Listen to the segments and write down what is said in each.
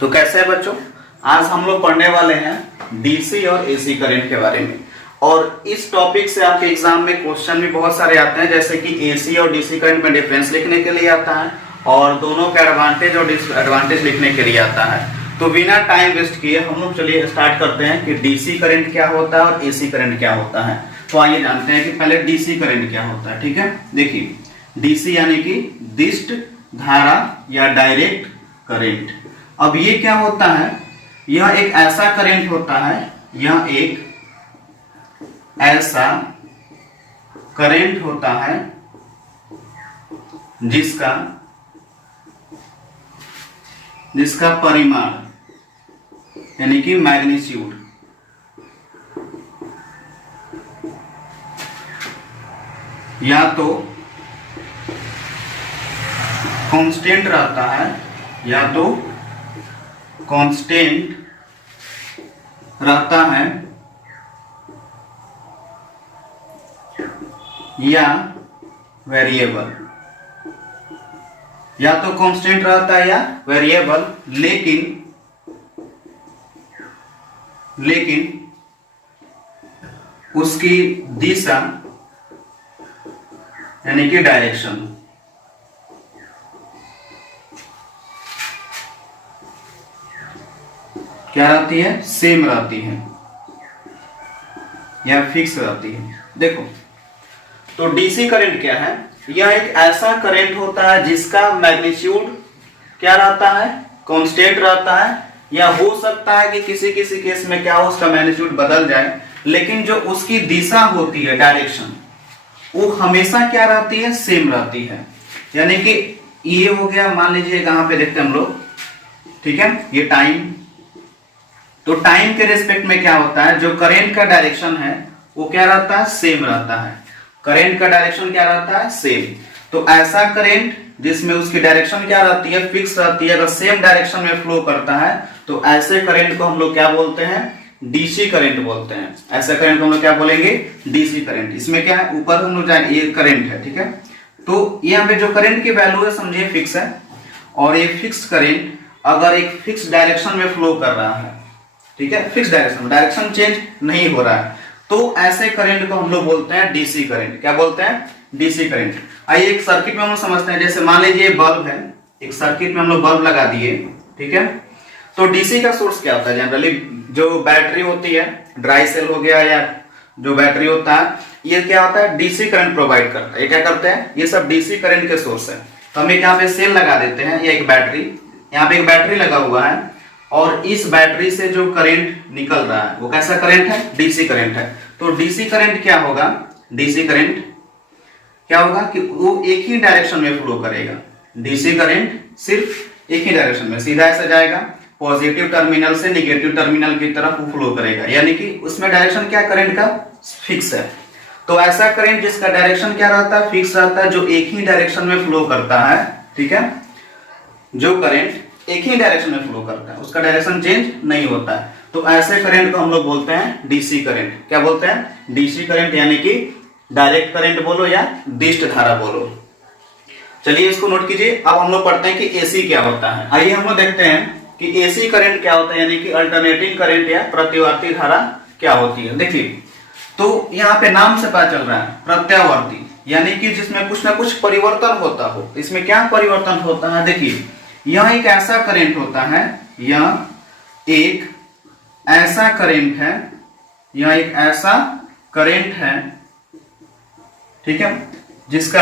तो कैसे है बच्चों, आज हम लोग पढ़ने वाले हैं डीसी और एसी करंट के बारे में। और इस टॉपिक से आपके एग्जाम में क्वेश्चन भी बहुत सारे आते हैं, जैसे कि एसी और डीसी करंट में डिफरेंस लिखने के लिए आता है और दोनों के एडवांटेज और डिसएडवांटेज लिखने के लिए आता है। तो बिना टाइम वेस्ट किए हम लोग चलिए स्टार्ट करते हैं कि डीसी करंट क्या होता है और एसी करंट क्या होता है। तो आइए जानते हैं कि पहले डीसी करंट क्या होता है। ठीक है, देखिए डीसी यानी कि दिष्ट धारा या डायरेक्ट करंट। अब ये क्या होता है, यह एक ऐसा करंट होता है, यह एक ऐसा करंट होता है जिसका परिमाण यानी कि मैग्नीट्यूड या तो कांस्टेंट रहता है या तो कांस्टेंट रहता है या वेरिएबल, या तो कांस्टेंट रहता है या वेरिएबल, लेकिन उसकी दिशा यानी कि डायरेक्शन क्या रहती है, सेम रहती है या फिक्स रहती है। देखो तो डीसी करंट क्या है, यह एक ऐसा करंट होता है जिसका मैग्नीट्यूड क्या रहता है, कांस्टेंट रहता है, या हो सकता है कि किसी किसी केस में क्या हो, उसका मैग्नीट्यूड बदल जाए, लेकिन जो उसकी दिशा होती है, डायरेक्शन, वो हमेशा क्या रहती है, सेम रहती है। यानी कि ये हो गया, मान लीजिए कहां पे देखते हैं हम लोग, ठीक है, ये टाइम। तो टाइम के रिस्पेक्ट में क्या होता है, जो करंट का डायरेक्शन है वो क्या रहता है, सेम रहता है। करंट का डायरेक्शन क्या रहता है, सेम। तो ऐसा करंट जिसमें उसकी डायरेक्शन क्या रहती है, फिक्स रहती है, अगर सेम डायरेक्शन में फ्लो करता है तो ऐसे करंट को हम लोग क्या बोलते हैं, डीसी करंट बोलते हैं। ऐसा करंट को हम लोग क्या बोलेंगे, डीसी करंट। इसमें क्या है, ऊपर हम लोग जाए, ये करंट है, ठीक है। तो यहाँ पे जो करंट की वैल्यू है समझिए फिक्स है, और ये फिक्स करंट अगर एक फिक्स डायरेक्शन में फ्लो कर रहा है, ठीक है, फिक्स डायरेक्शन, डायरेक्शन चेंज नहीं हो रहा है, तो ऐसे करंट को हम लोग बोलते हैं डीसी करंट। क्या बोलते हैं, डीसी करंट। आइए एक सर्किट में हम लोग समझते हैं, जैसे मान लीजिए बल्ब है, एक सर्किट में हम लोग बल्ब लगा दिए, ठीक है। तो डीसी का सोर्स क्या होता है, जनरली जो बैटरी होती है, ड्राई सेल हो गया या जो बैटरी होता है, ये क्या होता है, डीसी करंट प्रोवाइड करता है। ये क्या करते हैं, ये सब डीसी करंट के सोर्स है। तो हम यहाँ पे सेल लगा देते हैं, या एक बैटरी, यहाँ पे एक बैटरी लगा हुआ है, और इस बैटरी से जो करंट निकल रहा है वो कैसा करंट है, डीसी करंट है। तो डीसी करंट क्या होगा, डीसी करंट क्या होगा कि वो एक ही डायरेक्शन में फ्लो करेगा। डीसी करंट सिर्फ एक ही डायरेक्शन में, सीधा ऐसा जाएगा, पॉजिटिव टर्मिनल से नेगेटिव टर्मिनल की तरफ वो फ्लो करेगा, यानी कि उसमें डायरेक्शन क्या, करंट का फिक्स है। तो ऐसा करंट जिसका डायरेक्शन क्या रहता है, फिक्स रहता है, जो एक ही डायरेक्शन में फ्लो करता है, ठीक है, जो करंट एक ही डायरेक्शन में फ्लो करता है, उसका डायरेक्शन चेंज नहीं होता है, तो ऐसे करंट को हम लोग बोलते हैं डीसी करंट। क्या बोलते हैं, डीसी करंट, यानी कि डायरेक्ट करंट बोलो या दिष्ट धारा बोलो। चलिए इसको नोट कीजिए। अब हम लोग पढ़ते हैं कि एसी क्या होता है। आइए हम लोग देखते हैं कि एसी करंट क्या होता है, यानी कि अल्टरनेटिंग करंट या प्रतिवर्ती धारा क्या होती है। देखिए तो यहाँ पे नाम से पता चल रहा है, प्रत्यावर्ती, यानी कि जिसमें कुछ ना कुछ परिवर्तन होता हो। इसमें क्या परिवर्तन होता है, देखिए यह एक ऐसा करंट होता है, यह एक ऐसा करंट है, यह एक ऐसा करंट है, ठीक है, जिसकी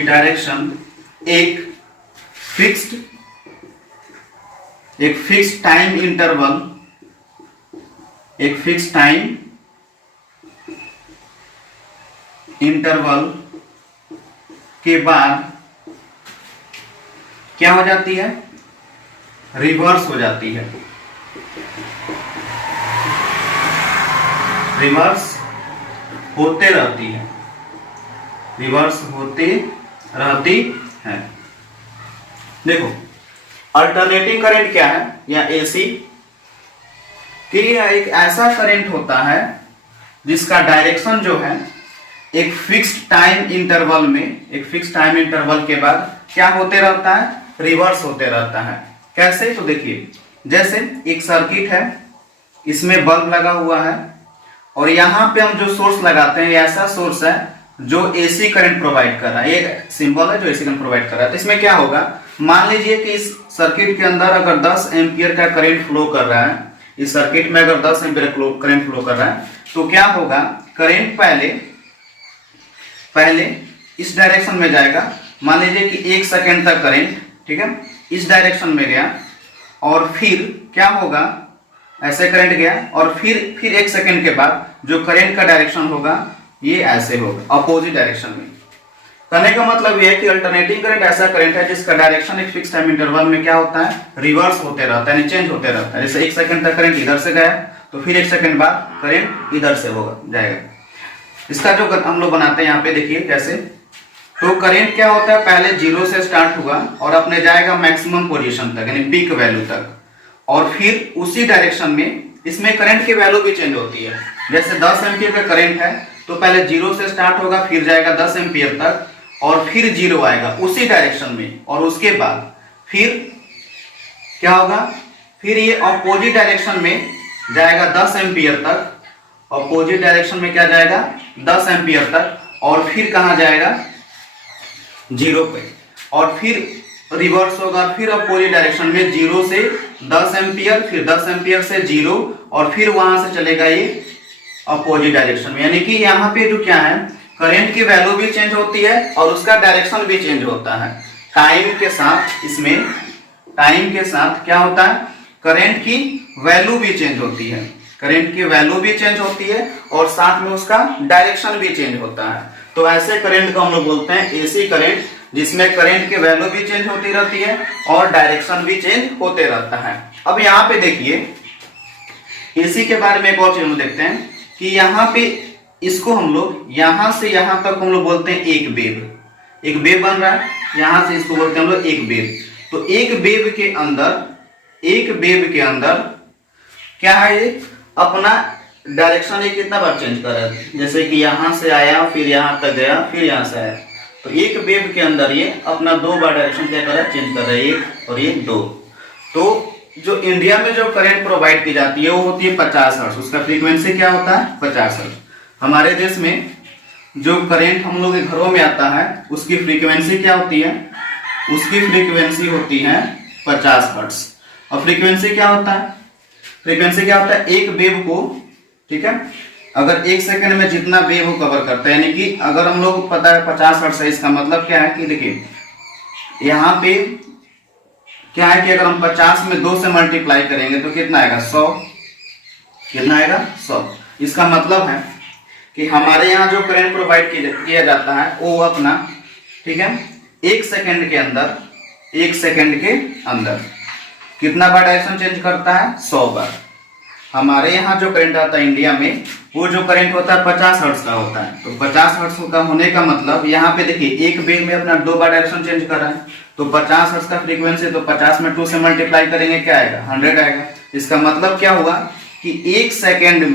डायरेक्शन एक फिक्स्ड टाइम इंटरवल के बाद क्या हो जाती है, रिवर्स हो जाती है, रिवर्स होते रहती है, रिवर्स होती रहती है। देखो अल्टरनेटिंग करंट क्या है या एसी, कि यह एक ऐसा करंट होता है जिसका डायरेक्शन जो है एक फिक्स्ड टाइम इंटरवल में, एक फिक्स्ड टाइम इंटरवल के बाद क्या होते रहता है, रिवर्स होते रहता है। कैसे, तो देखिए जैसे एक सर्किट है, इसमें बल्ब लगा हुआ है और यहाँ पे हम जो सोर्स लगाते हैं ऐसा सोर्स है जो एसी करंट प्रोवाइड कर रहा है, ये सिंबल है जो एसी करंट प्रोवाइड कर रहा है। तो इसमें क्या होगा, मान लीजिए कि इस सर्किट के अंदर अगर 10 एम्पियर का करंट फ्लो कर रहा है, इस सर्किट में अगर 10 एम्पियर करंट फ्लो कर रहा है, तो क्या होगा, करंट पहले इस डायरेक्शन में जाएगा। मान लीजिए कि 1 सेकेंड तक करंट, ठीक है, इस डायरेक्शन में गया और फिर क्या होगा, ऐसे करंट गया और फिर 1 सेकेंड के बाद जो करंट का डायरेक्शन होगा ये ऐसे होगा, अपोजिट डायरेक्शन में। कहने का मतलब ये है कि अल्टरनेटिंग करंट ऐसा करंट है जिसका डायरेक्शन एक फिक्स टाइम इंटरवल में क्या होता है, रिवर्स होते रहता है, चेंज होते रहता है। जैसे 1 सेकेंड तक करंट इधर से गया तो फिर 1 सेकेंड बाद करंट इधर से होगा जाएगा। इसका जो हम लोग बनाते हैं यहाँ पे देखिए कैसे, तो करंट क्या होता है, पहले 0 से स्टार्ट हुआ और अपने जाएगा मैक्सिमम पोजीशन तक यानी पीक वैल्यू तक, और फिर उसी डायरेक्शन में इसमें करंट की वैल्यू भी चेंज होती है। जैसे 10 एम्पियर का करंट है तो पहले 0 से स्टार्ट होगा, फिर जाएगा 10 एम्पियर तक और फिर 0 आएगा उसी डायरेक्शन में, और उसके बाद फिर क्या होगा, फिर ये अपोजिट डायरेक्शन में जाएगा 10 एम्पियर तक, अपोजिट डायरेक्शन में क्या जाएगा 10 एम्पियर तक, और फिर कहां जाएगा 0 पे, और फिर रिवर्स होगा, फिर अपोजिट डायरेक्शन में 0 से 10 एम्पियर, फिर 10 एम्पियर से 0 और फिर वहां से चलेगा ये अपोजिट डायरेक्शन में। यानी कि यहाँ पे जो क्या है, करंट की वैल्यू भी चेंज होती है और उसका डायरेक्शन भी चेंज होता है टाइम के साथ। इसमें टाइम के साथ क्या होता है, करंट की वैल्यू भी चेंज होती है, करंट की वैल्यू भी चेंज होती है और साथ में उसका डायरेक्शन भी चेंज होता है। तो ऐसे करंट को हम लोग बोलते हैं एसी करंट, जिसमें करंट की वैल्यू भी चेंज होती रहती है और डायरेक्शन भी चेंज होते रहता है। अब यहाँ पे देखिए एसी के बारे में एक और चीज हम देखते हैं कि यहाँ पे इसको हम लोग यहां से यहां तक हम लोग बोलते हैं एक वेव, एक वेव बन रहा है, यहां से इसको बोलते हैं हम लोग एक वेव। तो एक वेव के अंदर क्या है, ये अपना डायरेक्शन ये कितना बार चेंज कर रहा है, जैसे कि यहां से आया फिर यहां तक गया फिर यहां से आया, तो एक वेव के अंदर ये अपना 2 बार डायरेक्शन क्या कर रहा है, चेंज कर रहा है, एक और ये 2। तो जो इंडिया में जो करंट प्रोवाइड की जाती है वो होती है 50 हर्ट्ज, उसका फ्रीक्वेंसी क्या होता है 50 हर्ट्ज। हमारे देश में जो करंट हम लोग के घरों में आता है उसकी फ्रीक्वेंसी क्या होती है, उसकी फ्रीक्वेंसी होती है 50 हर्ट्ज। और फ्रीक्वेंसी क्या होता है, फ्रीक्वेंसी क्या होता है, एक वेव को, ठीक है, अगर 1 सेकंड में जितना वेव वो कवर करता है, यानी कि अगर हम लोग पता है 50 हर्ट्ज है, इसका मतलब क्या है कि देखिए यहाँ पे क्या है कि अगर हम 50 में 2 से मल्टीप्लाई करेंगे तो कितना आएगा 100, कितना आएगा 100। इसका मतलब है कि हमारे यहाँ जो करंट प्रोवाइड किया जाता है वो अपना, ठीक है, 1 सेकंड के अंदर, 1 सेकंड के अंदर कितना बार डायरेक्शन चेंज करता है, 100 बार। हमारे यहाँ जो करंट आता है इंडिया में, वो जो करंट होता है 50 हर्ट्ज का होता है। तो 50 हर्ट्ज का होने का मतलब यहाँ पे देखिए एक वेव में अपना 2 बार डायरेक्शन चेंज कर रहा है, तो 50 हर्ट्ज का फ्रीक्वेंसी, तो 50 में 2 से मल्टीप्लाई करेंगे क्या आएगा 100 आएगा। इसका मतलब क्या हुआ कि 1 सेकंड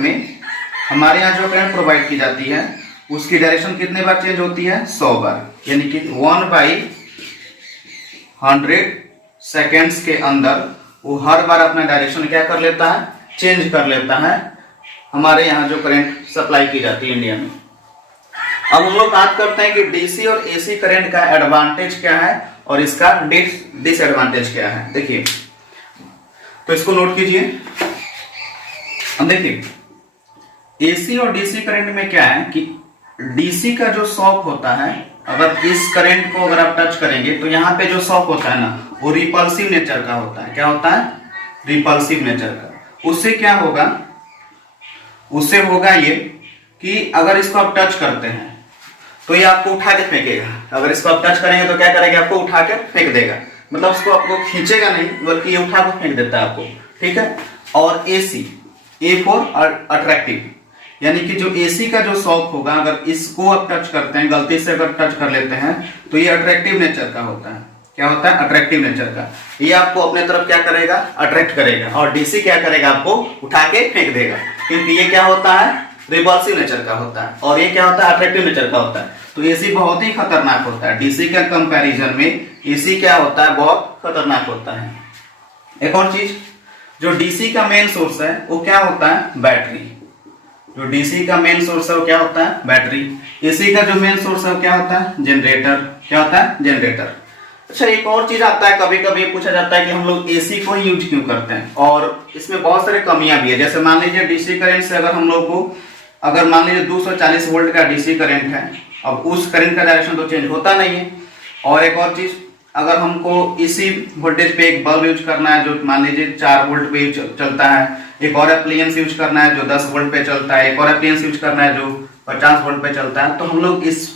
में हमारे यहाँ जो करंट प्रोवाइड की जाती है उसकी डायरेक्शन कितने बार चेंज होती है, 100 बार। यानी कि 1/100 सेकेंड्स के अंदर वो हर बार अपना डायरेक्शन क्या कर लेता है, चेंज कर लेता है, हमारे यहाँ जो करंट सप्लाई की जाती है इंडिया में। अब हम लोग बात करते हैं कि डीसी और एसी करंट का एडवांटेज क्या है और इसका डिसएडवांटेज क्या है। देखिए तो इसको नोट कीजिए। अब देखिए एसी और डीसी करंट में क्या है कि डीसी का जो शॉक होता है, अगर इस करंट को अगर आप टच करेंगे तो यहाँ पे जो शॉक होता है ना, वो रिपल्सिव नेचर का होता है। क्या होता है, रिपल्सिव नेचर का। उससे क्या होगा, उससे होगा ये कि अगर इसको आप टच करते हैं तो ये आपको उठा के फेंकेगा। अगर इसको आप टच करेंगे तो क्या करेगा, आपको उठा के फेंक देगा, मतलब उसको आपको खींचेगा नहीं बल्कि ये उठा के फेंक देता है आपको, ठीक है। और एसी, ए फॉर अट्रैक्टिव, यानी कि जो एसी का जो शॉक होगा, अगर इसको आप टच करते हैं, गलती से अगर टच कर लेते हैं तो ये अट्रैक्टिव नेचर का होता है। क्या होता है, अट्रैक्टिव नेचर का। ये आपको अपने तरफ क्या करेगा, अट्रैक्ट करेगा, और डीसी क्या करेगा, आपको उठा के फेंक देगा, क्योंकि ये क्या होता है, रिपल्सिव नेचर का होता है और ये क्या होता है, अट्रैक्टिव नेचर का होता है। तो तो एसी बहुत ही खतरनाक होता है। डीसी के कंपैरिजन में एसी क्या होता है, बहुत खतरनाक होता है। एक और चीज, जो डीसी का मेन सोर्स है वो क्या होता है, बैटरी। जो डीसी का मेन सोर्स है वो क्या होता है, बैटरी। एसी का जो मेन सोर्स है वो क्या होता है, जनरेटर। क्या होता है, जनरेटर। अच्छा, एक और चीज आता है, कभी कभी पूछा जाता है कि हम लोग एसी को ही यूज क्यों करते हैं, और इसमें बहुत सारी कमियां भी है। जैसे मान लीजिए डीसी करंट से अगर हम लोग को, अगर मान लीजिए 240 वोल्ट का डीसी करंट है, अब उस करंट का डायरेक्शन तो चेंज होता नहीं है। और एक और चीज, अगर हमको इसी वोल्टेज पे एक बल्ब यूज करना है जो मान लीजिए 4 वोल्ट पे चलता है, एक और एप्लायंस यूज करना है जो 10 वोल्ट पे चलता है, एक और एप्लायंस यूज करना है जो 50 वोल्ट पे चलता है, तो हम लोग इस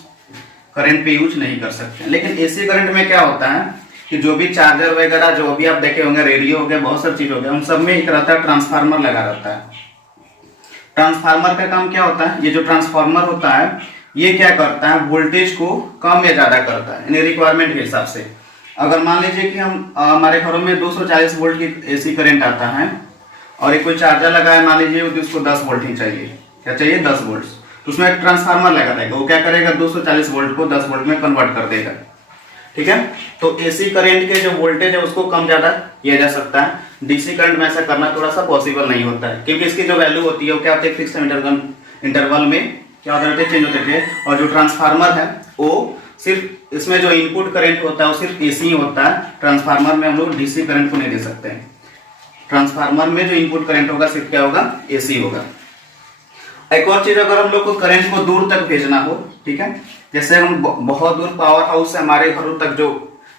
करंट पे यूज नहीं कर सकते। लेकिन एसी करंट में क्या होता है कि जो भी चार्जर वगैरह जो भी आप देखे होंगे, रेडियो हो गया, बहुत सारी चीज हो गया, उन सब में एक रहता है ट्रांसफार्मर लगा रहता है। ट्रांसफार्मर का काम क्या होता है, ये जो ट्रांसफार्मर होता है ये क्या करता है, वोल्टेज को कम या ज्यादा करता है यानी रिक्वायरमेंट के हिसाब से। अगर मान लीजिए कि हम हमारे घरों में 240 वोल्ट की एसी करंट आता है और एक कोई चार्जर लगा है, मान लीजिए उसको 10 वोल्ट ही चाहिए, क्या चाहिए, 10 वोल्ट, तो उसमें एक ट्रांसफार्मर लगा रहेगा, वो क्या करेगा, 240 वोल्ट को 10 वोल्ट में कन्वर्ट कर देगा। ठीक है, तो एसी करंट के जो वोल्टेज है उसको कम ज्यादा किया जा सकता है। डीसी करंट में ऐसा करना थोड़ा सा पॉसिबल नहीं होता है, क्योंकि इसकी जो वैल्यू होती है वो क्या होती है, फिक्स इंटरवल में क्या होते हैं, चेंज होते थे। और जो ट्रांसफार्मर है वो सिर्फ, इसमें जो इनपुट करंट होता है वो सिर्फ एसी होता है। ट्रांसफार्मर में हम लोग डीसी करंट को नहीं दे सकते हैं। ट्रांसफार्मर में जो इनपुट करंट होगा सिर्फ क्या होगा, एसी होगा। एक और चीज, अगर हम लोग को करंट को दूर तक भेजना हो, ठीक है, जैसे हम बहुत दूर पावर हाउस से हमारे घरों तक जो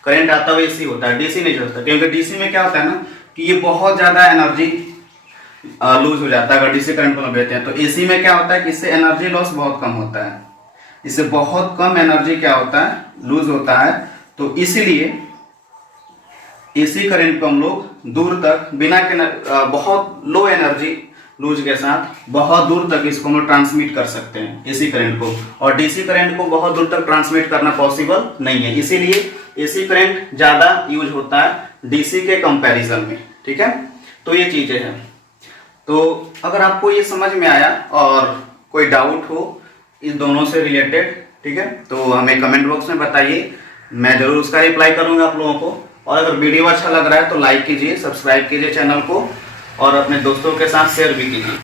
करंट आता है वो एसी होता है, डीसी नहीं चलता। क्योंकि डीसी में क्या होता है ना कि ये बहुत ज्यादा एनर्जी लूज हो जाता है अगर डीसी करंट को हम भेजते हैं। तो एसी में क्या होता है कि इससे एनर्जी लॉस बहुत कम होता है, इससे बहुत कम एनर्जी क्या होता है, लूज होता है। तो इसीलिए एसी करंट को हम लोग दूर तक बिना बहुत लो एनर्जी लूज के साथ बहुत दूर तक इसको हम लोग ट्रांसमिट कर सकते हैं, एसी करंट को। और डीसी करंट को बहुत दूर तक ट्रांसमिट करना पॉसिबल नहीं है, इसीलिए एसी करंट ज्यादा यूज होता है डीसी के कंपैरिजन में। ठीक है, तो ये चीजें हैं। तो अगर आपको ये समझ में आया और कोई डाउट हो इस दोनों से रिलेटेड, ठीक है, तो हमें कमेंट बॉक्स में बताइए, मैं जरूर उसका रिप्लाई करूंगा आप लोगों को। और अगर वीडियो अच्छा लग रहा है तो लाइक कीजिए, सब्सक्राइब कीजिए चैनल को और अपने दोस्तों के साथ शेयर भी कीजिए।